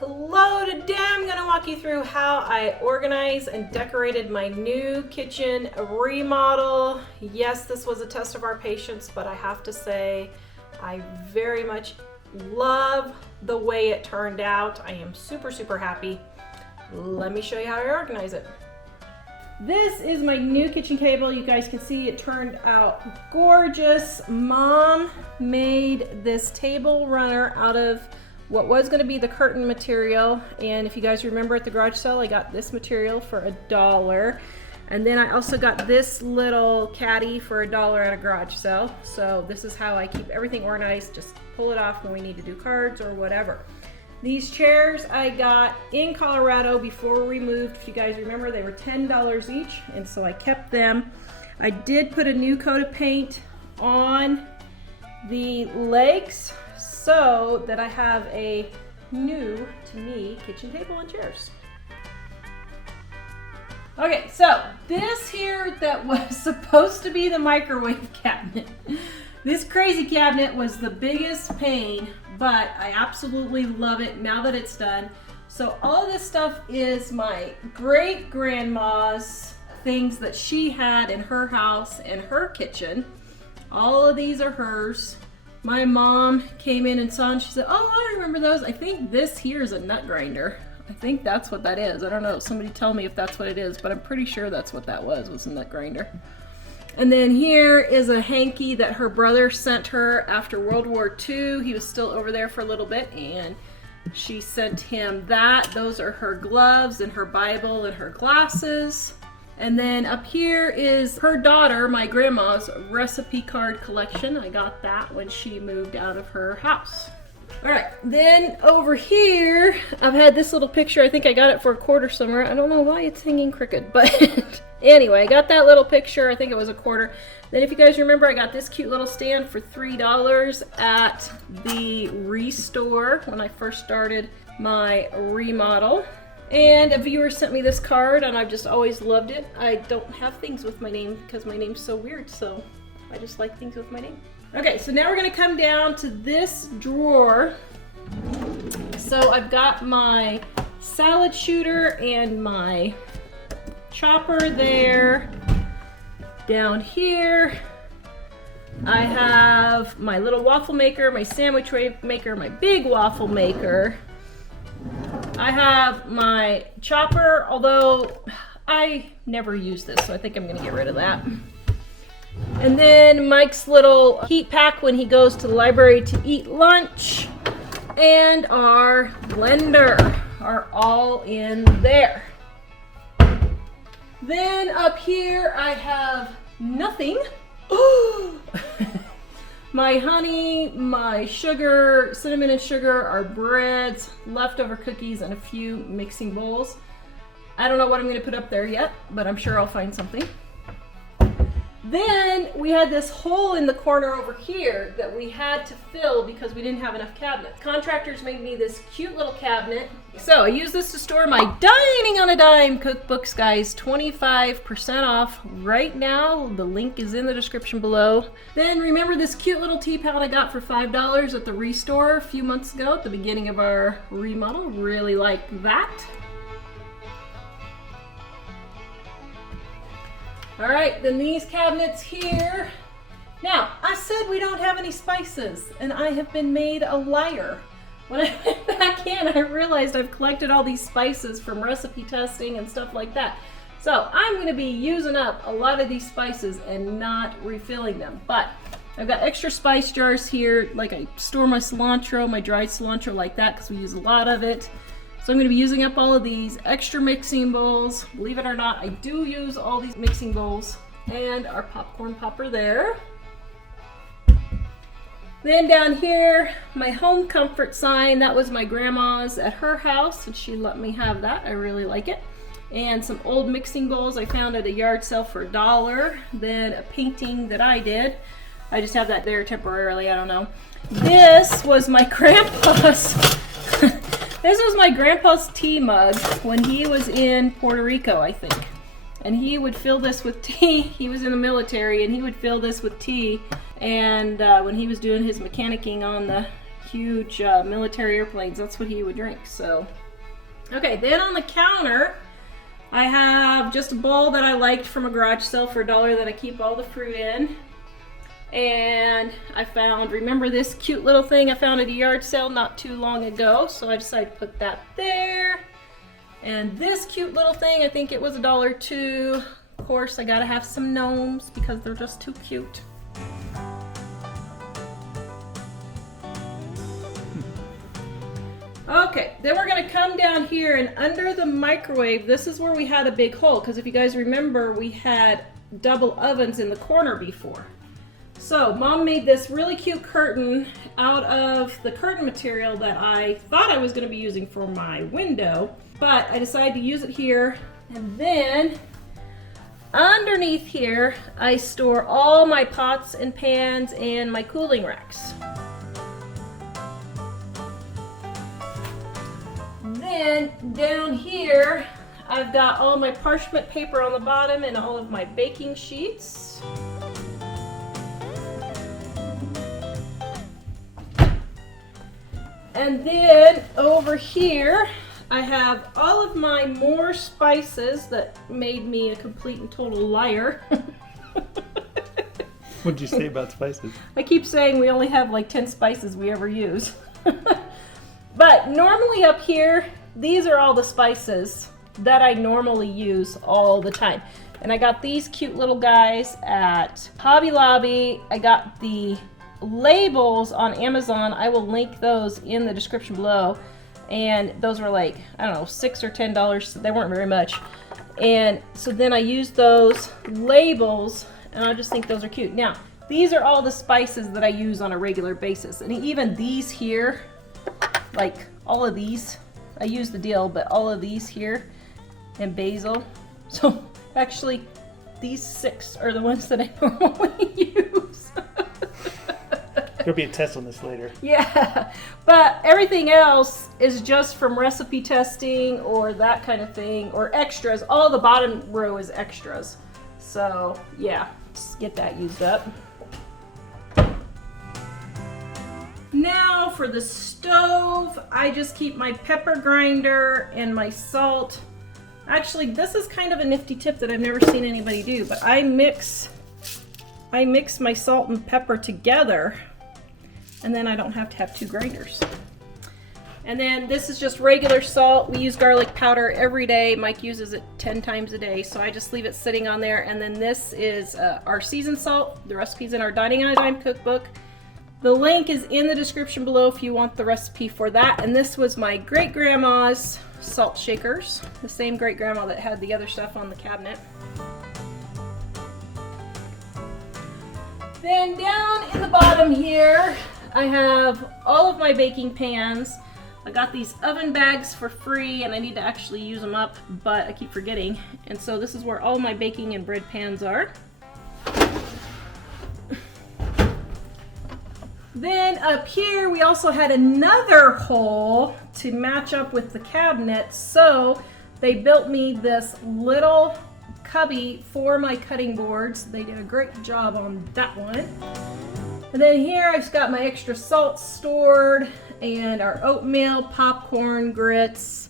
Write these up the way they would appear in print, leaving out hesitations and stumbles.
Hello, today I'm going to walk you through how I organized and decorated my new kitchen remodel. Yes, this was a test of our patience, but I have to say I very much love the way it turned out. I am super happy. Let me show you how I organize it. This is my new kitchen table. You guys can see it turned out gorgeous. Mom made this table runner out of what was going to be the curtain material, and if you guys remember at the garage sale I got this material for $1, and then I also got this little caddy for $1 at a garage sale. So this is how I keep everything organized. Just pull it off when we need to do cards or whatever. These chairs I got in Colorado before we moved. If you guys remember, they were $10 each, and so I kept them. I did put a new coat of paint on the legs so that I have a new, to me, kitchen table and chairs. Okay, so this here that was supposed to be the microwave cabinet. This crazy cabinet was the biggest pain, but I absolutely love it now that it's done. So all of this stuff is my great-grandma's things that she had in her house and her kitchen. All of these are hers. My mom came in and saw and she said, oh, I remember those. I think this here is a nut grinder. I think that's what that is. I don't know. Somebody tell me if that's what it is, but I'm pretty sure that's what that was a nut grinder. And then here is a hanky that her brother sent her after World War II. He was still over there for a little bit, and she sent him that. Those are her gloves and her Bible and her glasses. And then up here is her daughter, my grandma's recipe card collection. I got that when she moved out of her house. All right, then over here, I've had this little picture. I think I got it for $1 somewhere. I don't know why it's hanging crooked, but anyway, I got that little picture. I think it was $1. Then if you guys remember, I got this cute little stand for $3 at the Restore when I first started my remodel. And a viewer sent me this card, and I've just always loved it. I don't have things with my name because my name's so weird, so I just like things with my name. Okay, so now we're gonna come down to this drawer. So I've got my salad shooter and my chopper there. Down here, I have my little waffle maker, my sandwich maker, my big waffle maker. I have my chopper, although I never use this, so I think I'm gonna get rid of that. And then Mike's little heat pack when he goes to the library to eat lunch, and our blender are all in there. Then up here I have nothing. My honey, my sugar, cinnamon and sugar, our breads, leftover cookies, and a few mixing bowls. I don't know what I'm going to put up there yet, but I'm sure I'll find something. Then we had this hole in the corner over here that we had to fill because we didn't have enough cabinets. Contractors made me this cute little cabinet. So I use this to store my Dining on a Dime cookbooks, guys. 25% off right now. The link is in the description below. Then remember this cute little teapot I got for $5 at the Restore a few months ago at the beginning of our remodel. Really like that. All right, then these cabinets here. Now, I said we don't have any spices, and I have been made a liar. When I went back in, I realized I've collected all these spices from recipe testing and stuff like that. So I'm gonna be using up a lot of these spices and not refilling them. But I've got extra spice jars here, like I store my cilantro, my dried cilantro like that, because we use a lot of it. So I'm going to be using up all of these extra mixing bowls. Believe it or not, I do use all these mixing bowls. And our popcorn popper there. Then down here, my home comfort sign. That was my grandma's at her house, and she let me have that. I really like it. And some old mixing bowls I found at a yard sale for $1. Then a painting that I did. I just have that there temporarily, I don't know. This was my grandpa's... This was my grandpa's tea mug when he was in Puerto Rico, I think. And he would fill this with tea. He was in the military, and he would fill this with tea. And when he was doing his mechanicking on the huge military airplanes. That's what he would drink. So, okay, then on the counter, I have just a bowl that I liked from a garage sale for $1 that I keep all the fruit in. And I found, remember this cute little thing I found at a yard sale not too long ago, so I decided to put that there. And this cute little thing, I think it was $1 too. Of course, I gotta have some gnomes because they're just too cute. Okay, then we're gonna come down here, and under the microwave, this is where we had a big hole, because if you guys remember, we had double ovens in the corner before. So Mom made this really cute curtain out of the curtain material that I thought I was gonna be using for my window, but I decided to use it here. And then underneath here, I store all my pots and pans and my cooling racks. Then down here, I've got all my parchment paper on the bottom and all of my baking sheets. And then over here, I have all of my more spices that made me a complete and total liar. What did you say about spices? I keep saying we only have like 10 spices we ever use. But normally up here, these are all the spices that I normally use all the time. And I got these cute little guys at Hobby Lobby. I got the labels on Amazon. I will link those in the description below. And those were like, I don't know, $6 or $10. They weren't very much. And so then I used those labels, and I just think those are cute. Now, these are all the spices that I use on a regular basis. And even these here, like all of these, I use the dill, but all of these here, and basil. So actually, these 6 are the ones that I normally use. There'll be a test on this later. Yeah, but everything else is just from recipe testing or that kind of thing, or extras. All the bottom row is extras. So yeah, just get that used up. Now for the stove, I just keep my pepper grinder and my salt. Actually, this is kind of a nifty tip that I've never seen anybody do, but I mix my salt and pepper together, and then I don't have to have 2 grinders. And then this is just regular salt. We use garlic powder every day. Mike uses it 10 times a day, so I just leave it sitting on there. And then this is our seasoned salt. The recipe's in our Dining on a Dime cookbook. The link is in the description below if you want the recipe for that. And this was my great-grandma's salt shakers, the same great-grandma that had the other stuff on the cabinet. Then down in the bottom here, I have all of my baking pans. I got these oven bags for free, and I need to actually use them up, but I keep forgetting. And so this is where all my baking and bread pans are. Then up here, we also had another hole to match up with the cabinet, so they built me this little cubby for my cutting boards. They did a great job on that one. And then here I've just got my extra salt stored, and our oatmeal, popcorn, grits,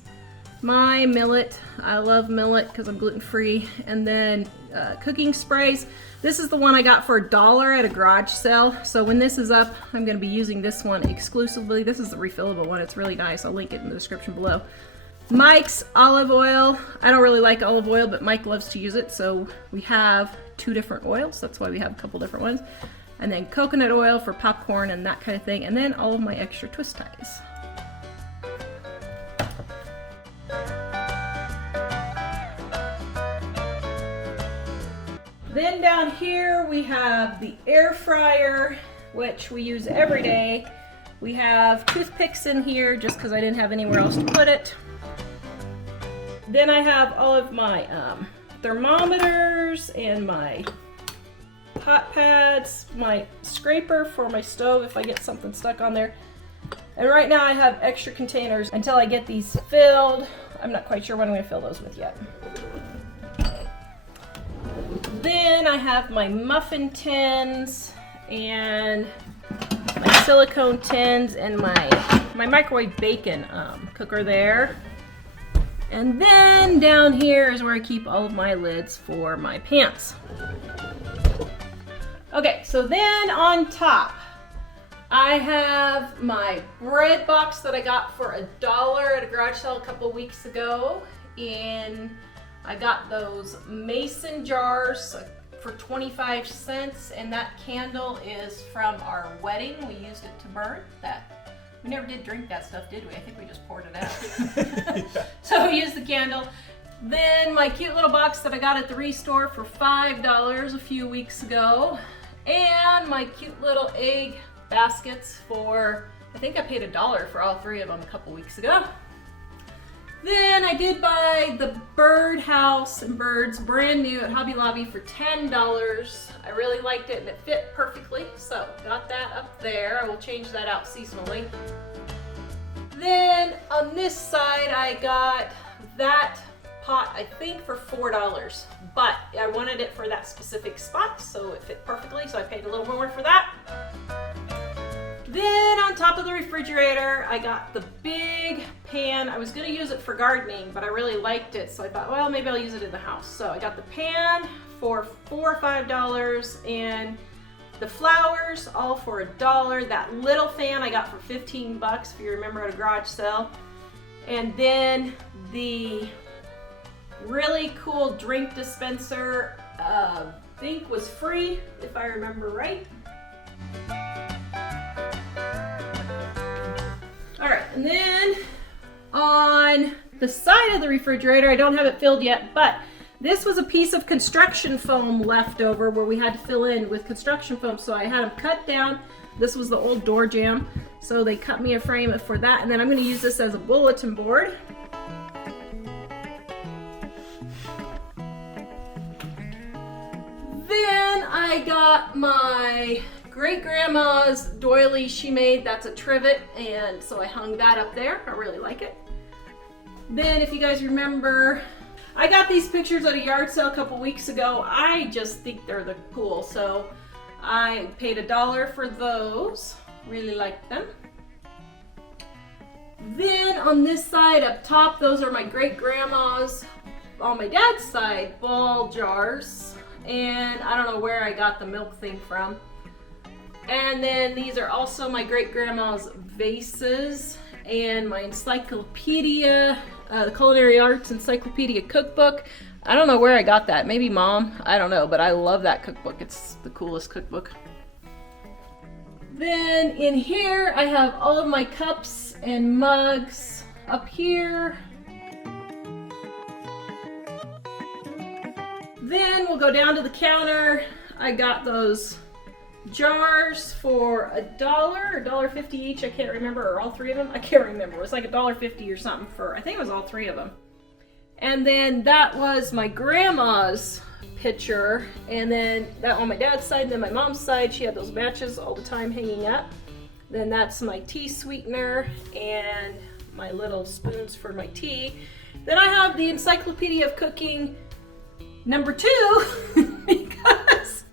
my millet. I love millet because I'm gluten-free. And then cooking sprays. This is the one I got for $1 at a garage sale. So when this is up, I'm going to be using this one exclusively. This is the refillable one. It's really nice. I'll link it in the description below. Mike's olive oil. I don't really like olive oil, but Mike loves to use it. So we have 2 different oils. That's why we have a couple different ones. And then coconut oil for popcorn and that kind of thing. And then all of my extra twist ties. Then down here we have the air fryer, which we use every day. We have toothpicks in here just because I didn't have anywhere else to put it. Then I have all of my thermometers and my hot pads, my scraper for my stove if I get something stuck on there. And right now I have extra containers until I get these filled. I'm not quite sure what I'm going to fill those with yet. Then I have my muffin tins and my silicone tins and my microwave bacon cooker there. And then down here is where I keep all of my lids for my pans. Okay, so then on top, I have my bread box that I got for $1 at a garage sale a couple weeks ago. And I got those mason jars for 25 cents. And that candle is from our wedding. We used it to burn that. We never did drink that stuff, did we? I think we just poured it out. Yeah. So we used the candle. Then my cute little box that I got at the Restore for $5 a few weeks ago. And my cute little egg baskets for, I think I paid $1 for all 3 of them a couple weeks ago. Then I did buy the bird house and birds brand new at Hobby Lobby for $10. I really liked it and it fit perfectly, so got that up there. I will change that out seasonally. Then on this side I got that pot, I think for $4, but I wanted it for that specific spot, so it fit perfectly, so I paid a little more for that. Then on top of the refrigerator, I got the big pan. I was gonna use it for gardening, but I really liked it, so I thought, well, maybe I'll use it in the house. So I got the pan for $4 or $5, and the flowers all for $1. That little fan I got for 15 bucks, if you remember, at a garage sale. And then the really cool drink dispenser, I think was free, if I remember right. All right, and then on the side of the refrigerator, I don't have it filled yet, but this was a piece of construction foam left over where we had to fill in with construction foam. So I had them cut down. This was the old door jamb. So they cut me a frame for that. And then I'm gonna use this as a bulletin board. Then I got my great-grandma's doily she made. That's a trivet, and so I hung that up there. I really like it. Then if you guys remember, I got these pictures at a yard sale a couple weeks ago. I just think they're the cool, so I paid $1 for those. Really like them. Then on this side up top, those are my great-grandma's, on my dad's side, ball jars. And I don't know where I got the milk thing from. And then these are also my great-grandma's vases and my encyclopedia, the Culinary Arts Encyclopedia cookbook. I don't know where I got that. Maybe Mom. I don't know, but I love that cookbook. It's the coolest cookbook. Then in here, I have all of my cups and mugs up here. Then we'll go down to the counter. I got those jars for $1 or $1.50 each. I can't remember, or all 3 of them. I can't remember. It was like $1.50 or something for, I think it was all 3 of them. And then that was my grandma's picture. And then that on my dad's side, and then my mom's side, she had those matches all the time hanging up. Then that's my tea sweetener and my little spoons for my tea. Then I have the Encyclopedia of Cooking number 2 because,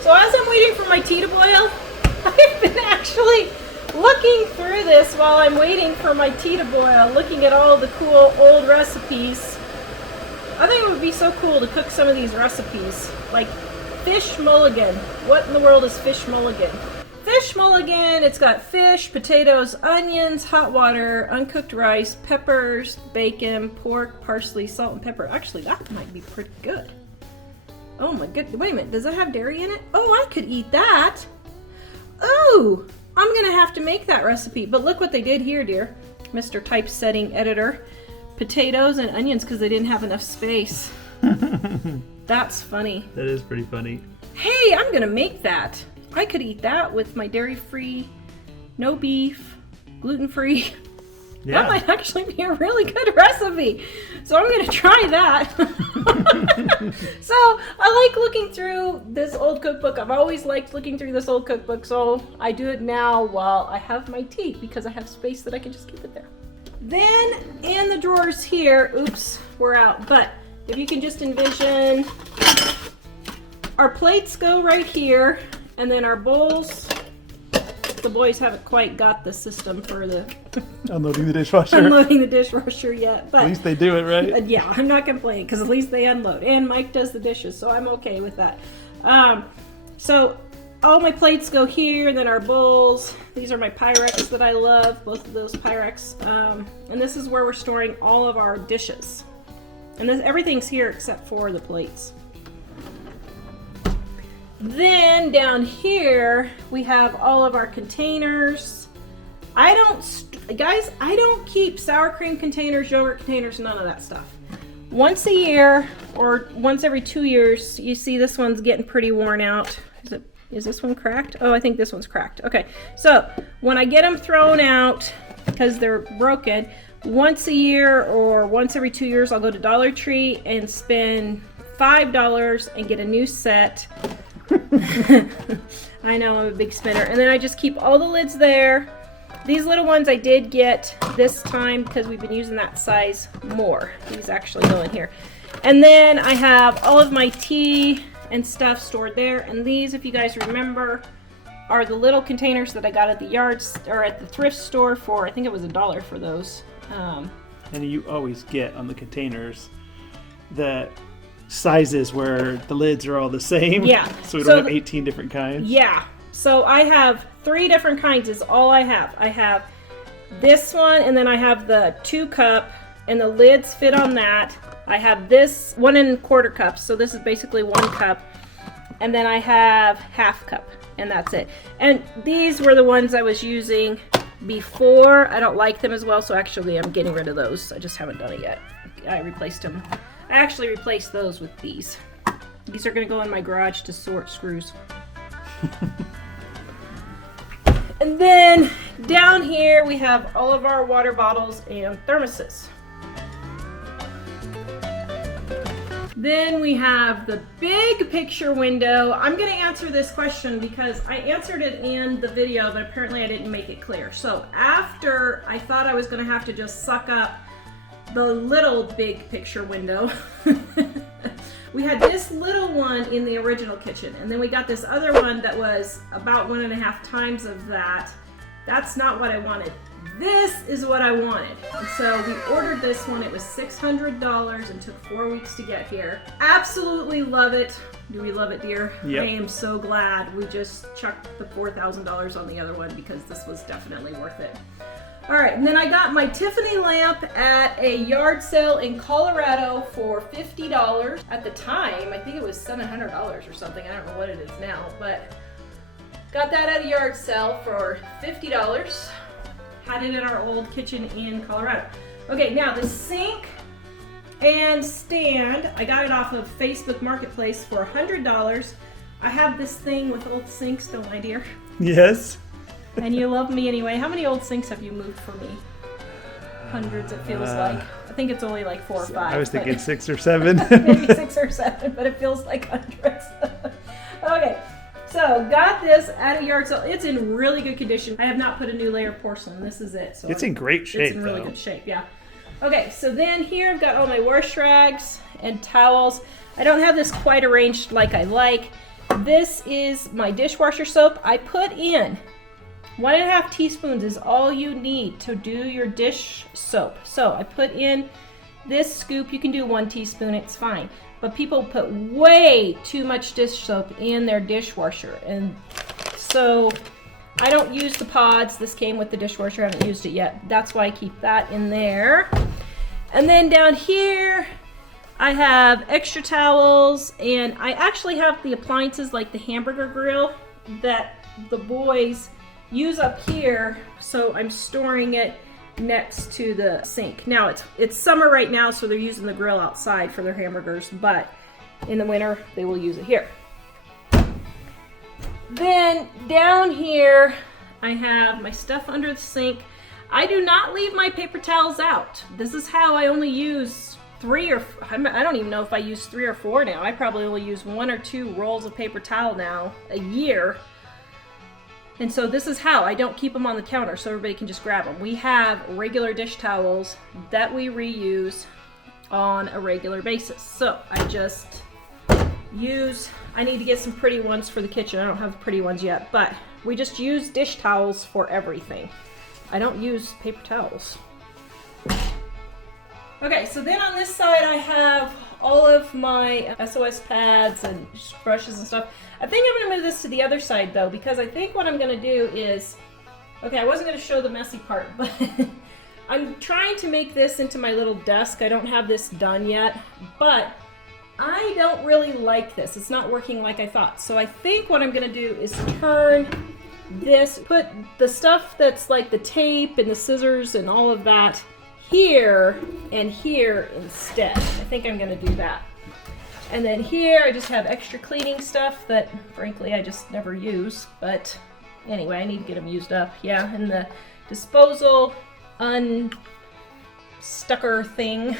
so as I'm waiting for my tea to boil, I've been actually looking through this while I'm waiting for my tea to boil, looking at all the cool old recipes. I think it would be so cool to cook some of these recipes, like fish mulligan. What in the world is fish mulligan? Fish mulligan, it's got fish, potatoes, onions, hot water, uncooked rice, peppers, bacon, pork, parsley, salt, and pepper. Actually, that might be pretty good. Oh my goodness, wait a minute, does it have dairy in it? Oh, I could eat that. Oh, I'm gonna have to make that recipe. But look what they did here, dear. Mr. Typesetting Editor. Potatoes and onions because they didn't have enough space. That's funny. That is pretty funny. Hey, I'm gonna make that. I could eat that with my dairy-free, no beef, gluten-free. Yeah. That might actually be a really good recipe. So I'm gonna try that. So I like looking through this old cookbook. I've always liked looking through this old cookbook, so I do it now while I have my tea because I have space that I can just keep it there. Then in the drawers here, oops, we're out, but if you can just envision, our plates go right here, and then our bowls the boys haven't quite got the system for the Unloading the dishwasher. unloading the dishwasher yet. But At least they do it, right? yeah, I'm not complaining because at least they unload. And Mike does the dishes, so I'm okay with that. So all my plates go here, and then our bowls. These are my Pyrex that I love, both of those Pyrex. And this is where we're storing all of our dishes. And everything's here except for the plates. Then down here, we have all of our containers. I don't keep sour cream containers, yogurt containers, none of that stuff. Once a year or once every 2 years, you see this one's getting pretty worn out. Is this one cracked? Oh, I think this one's cracked. Okay, so when I get them thrown out because they're broken, once a year or once every 2 years, I'll go to Dollar Tree and spend $5 and get a new set. I know, I'm a big spender. And then I just keep all the lids there. These little ones I did get this time because we've been using that size more. These actually go in here. And then I have all of my tea and stuff stored there. And these, if you guys remember, are the little containers that I got at the yards or at the thrift store for, I think it was $1 for those. And you always get on the containers the sizes where the lids are all the same. Yeah. So we don't have 18 different kinds. Yeah. So I have 3 different kinds is all I have. I have this one, and then I have the 2 cup, and the lids fit on that. I have this 1 1/4 cups, so this is basically 1 cup. And then I have half cup, and that's it. And these were the ones I was using before. I don't like them as well, so actually I'm getting rid of those. I just haven't done it yet. I replaced them. I actually replaced those with these. These are going to go in my garage to sort screws. And then down here we have all of our water bottles and thermoses. Then we have the big picture window. I'm going to answer this question because I answered it in the video, but apparently I didn't make it clear. So after I thought I was going to have to just suck up the little big picture window, we had this little one in the original kitchen, and then we got this other one that was about 1.5 times of that. That's not what I wanted. This is what I wanted. And so we ordered this one. It was $600 and took 4 weeks to get here. Absolutely love it. Do we love it, dear? Yep. I am so glad we just chucked the $4,000 on the other one because this was definitely worth it. All right, and then I got my Tiffany lamp at a yard sale in Colorado for $50. At the time, I think it was $700 or something. I don't know what it is now, but got that at a yard sale for $50. Had it in our old kitchen in Colorado. Okay, now the sink and stand, I got it off of Facebook Marketplace for $100. I have this thing with old sinks, don't I, dear? Yes. And you love me anyway. How many old sinks have you moved for me? Hundreds, it feels like. I think it's only like 4 or 5. I was thinking 6 or 7. Maybe 6 or 7, but it feels like hundreds. Okay, so got this at a yard sale. It's in really good condition. I have not put a new layer of porcelain. This is it. So It's in great shape, It's in really good shape, yeah. Okay, so then here I've got all my wash rags and towels. I don't have this quite arranged like I like. This is my dishwasher soap. I put in 1.5 teaspoons is all you need to do your dish soap. So I put in this scoop. You can do 1 teaspoon, it's fine. But people put way too much dish soap in their dishwasher. And so I don't use the pods. This came with the dishwasher. I haven't used it yet. That's why I keep that in there. And then down here, I have extra towels. And I actually have the appliances like the hamburger grill that the boys use up here, so I'm storing it next to the sink. Now it's summer right now, so they're using the grill outside for their hamburgers, but in the winter they will use it here. Then down here I have my stuff under the sink. I do not leave my paper towels out. This is how I only use 3 or I don't even know if I use 3 or 4 now. I probably only use 1 or 2 rolls of paper towel now a year. And so this is how I don't keep them on the counter so everybody can just grab them. We have regular dish towels that we reuse on a regular basis. So I just I need to get some pretty ones for the kitchen. I don't have pretty ones yet, but We just use dish towels for everything. I don't use paper towels. Okay, so then on this side I have all of my SOS pads and brushes and stuff. I think I'm gonna move this to the other side though, because I think what I'm gonna do is, okay, I wasn't gonna show the messy part, but I'm trying to make this into my little desk. I don't have this done yet, but I don't really like this. It's not working like I thought. So I think what I'm gonna do is turn this, put the stuff that's like the tape and the scissors and all of that here and here instead. I think I'm gonna do that. And then here I just have extra cleaning stuff that frankly I just never use, but anyway, I need to get them used up. Yeah, and the disposal unstucker thing,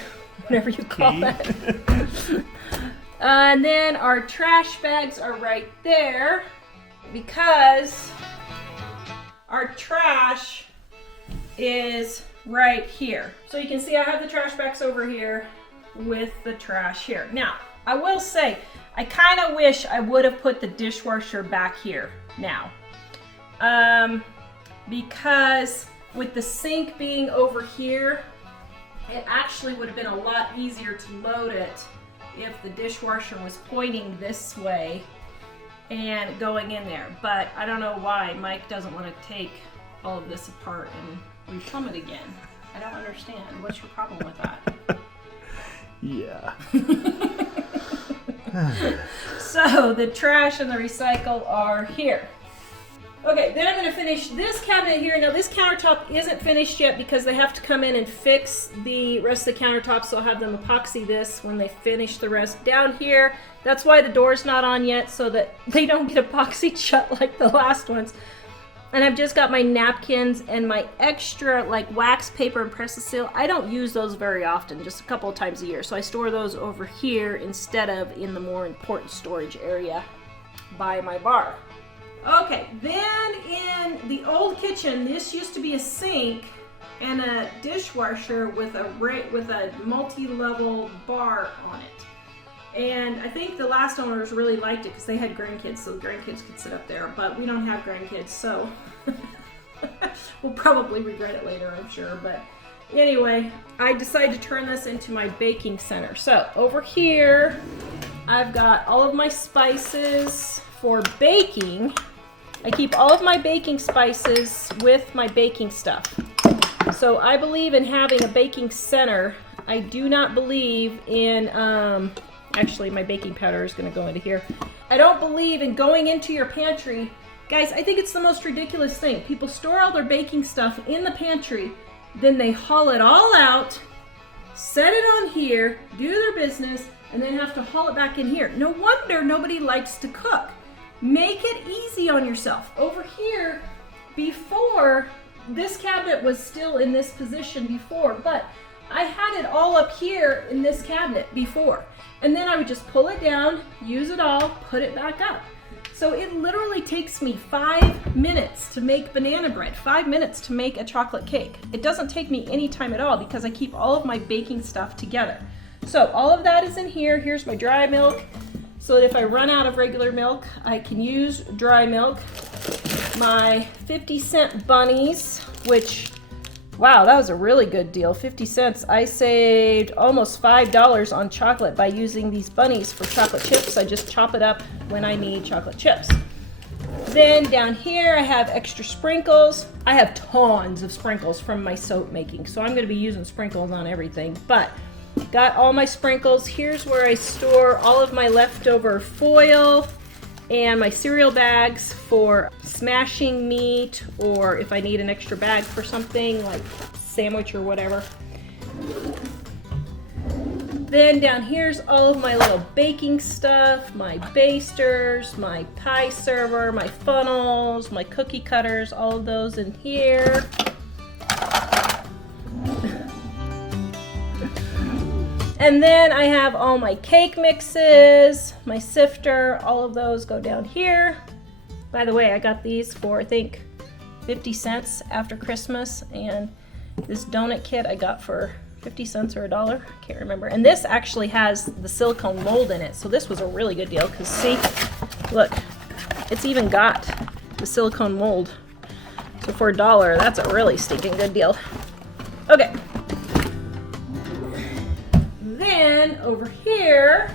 whatever you call that. And then our trash bags are right there because our trash is right here. So you can see I have the trash bags over here with the trash here. Now, I will say, I kind of wish I would have put the dishwasher back here now. Because with the sink being over here, it actually would have been a lot easier to load it if the dishwasher was pointing this way and going in there. But I don't know why Mike doesn't want to take all of this apart and replumb it again. I don't understand. What's your problem with that? Yeah. So the trash and the recycle are here. Okay, then I'm going to finish this cabinet here. Now this countertop isn't finished yet because they have to come in and fix the rest of the countertop, so I'll have them epoxy this when they finish the rest down here. That's why the door's not on yet, so that they don't get epoxied shut like the last ones. And I've just got my napkins and my extra like wax paper and Press-A-Seal. I don't use those very often, just a couple of times a year. So I store those over here instead of in the more important storage area by my bar. Okay, then in the old kitchen, this used to be a sink and a dishwasher with a multi-level bar on it. And I think the last owners really liked it because they had grandkids, so the grandkids could sit up there, but we don't have grandkids, so we'll probably regret it later, I'm sure. But anyway, I decided to turn this into my baking center. So over here, I've got all of my spices for baking. I keep all of my baking spices with my baking stuff. So I believe in having a baking center. I do not believe in, actually my baking powder is gonna go into here. I don't believe in going into your pantry. Guys, I think it's the most ridiculous thing. People store all their baking stuff in the pantry, then they haul it all out, set it on here, do their business, and then have to haul it back in here. No wonder nobody likes to cook. Make it easy on yourself. Over here, before, this cabinet was still in this position before, but I had it all up here in this cabinet before. And then I would just pull it down, use it all, put it back up. So it literally takes me 5 minutes to make banana bread, 5 minutes to make a chocolate cake. It doesn't take me any time at all because I keep all of my baking stuff together. So all of that is in here. Here's my dry milk, so that if I run out of regular milk, I can use dry milk. My 50-cent bunnies, which, wow, that was a really good deal. 50 cents. I saved almost $5 on chocolate by using these bunnies for chocolate chips. I just chop it up when I need chocolate chips. Then down here I have extra sprinkles. I have tons of sprinkles from my soap making, so I'm going to be using sprinkles on everything. But got all my sprinkles. Here's where I store all of my leftover foil and my cereal bags for smashing meat, or if I need an extra bag for something like sandwich or whatever. Then down here's all of my little baking stuff, my basters, my pie server, my funnels, my cookie cutters, all of those in here. And then I have all my cake mixes, my sifter, all of those go down here. By the way, I got these for, I think, 50 cents after Christmas, and this donut kit I got for 50 cents or $1, I can't remember. And this actually has the silicone mold in it, so this was a really good deal, because see, look, it's even got the silicone mold. So for $1, that's a really stinking good deal. Okay. Then over here,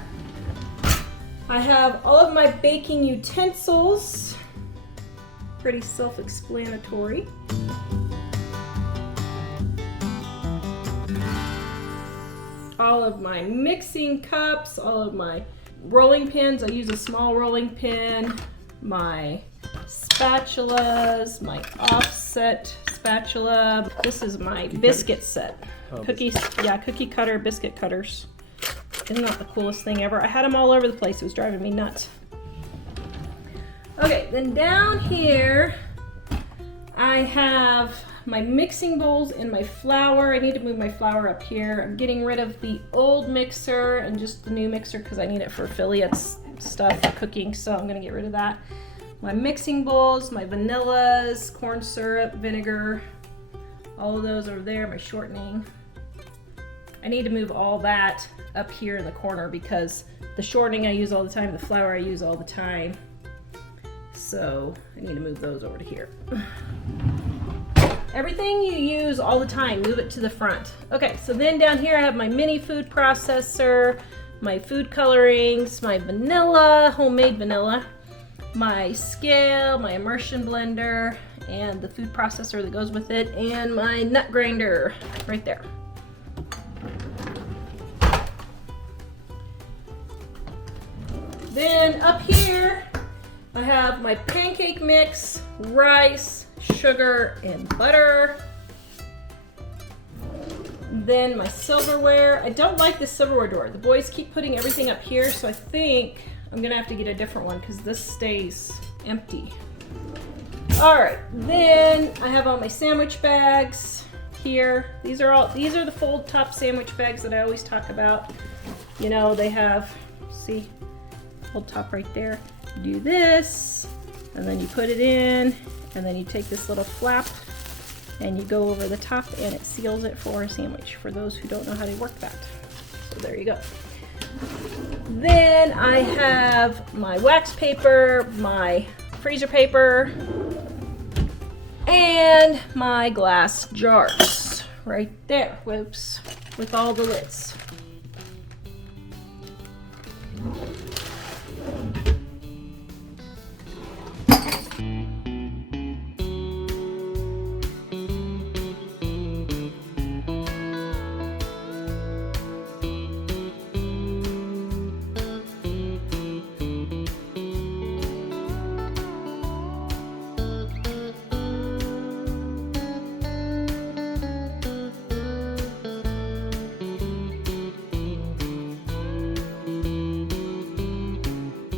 I have all of my baking utensils. Pretty self-explanatory. All of my mixing cups, all of my rolling pins. I use a small rolling pin. My spatulas, my offset spatula. This is my biscuit set. Cookie cutter, biscuit cutters. Isn't that the coolest thing ever? I had them all over the place. It was driving me nuts. Okay, then down here, I have my mixing bowls and my flour. I need to move my flour up here. I'm getting rid of the old mixer and just the new mixer because I need it for affiliates stuff for cooking, so I'm gonna get rid of that. My mixing bowls, my vanillas, corn syrup, vinegar, all of those over there, my shortening. I need to move all that up here in the corner because the shortening I use all the time, the flour I use all the time. So I need to move those over to here. Everything you use all the time, move it to the front. Okay, so then down here I have my mini food processor, my food colorings, my vanilla, homemade vanilla, my scale, my immersion blender, and the food processor that goes with it, and my nut grinder right there. Then up here, I have my pancake mix, rice, sugar, and butter. Then my silverware. I don't like the silverware drawer. The boys keep putting everything up here, so I think I'm gonna have to get a different one because this stays empty. All right, then I have all my sandwich bags here. These are the fold top sandwich bags that I always talk about. You know, they have, see, fold top right there. You do this, and then you put it in, and then you take this little flap and you go over the top and it seals it for a sandwich, for those who don't know how to work that. So there you go. Then I have my wax paper, my freezer paper, and my glass jars right there, whoops, with all the lids.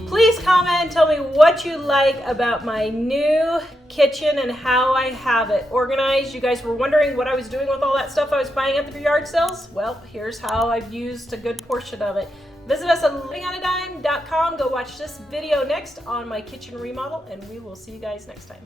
Please comment and tell me what you like about my new kitchen and how I have it organized. You guys were wondering what I was doing with all that stuff I was buying at the yard sales? Well, here's how I've used a good portion of it. Visit us at livingonadime.com. Go watch this video next on my kitchen remodel, and we will see you guys next time.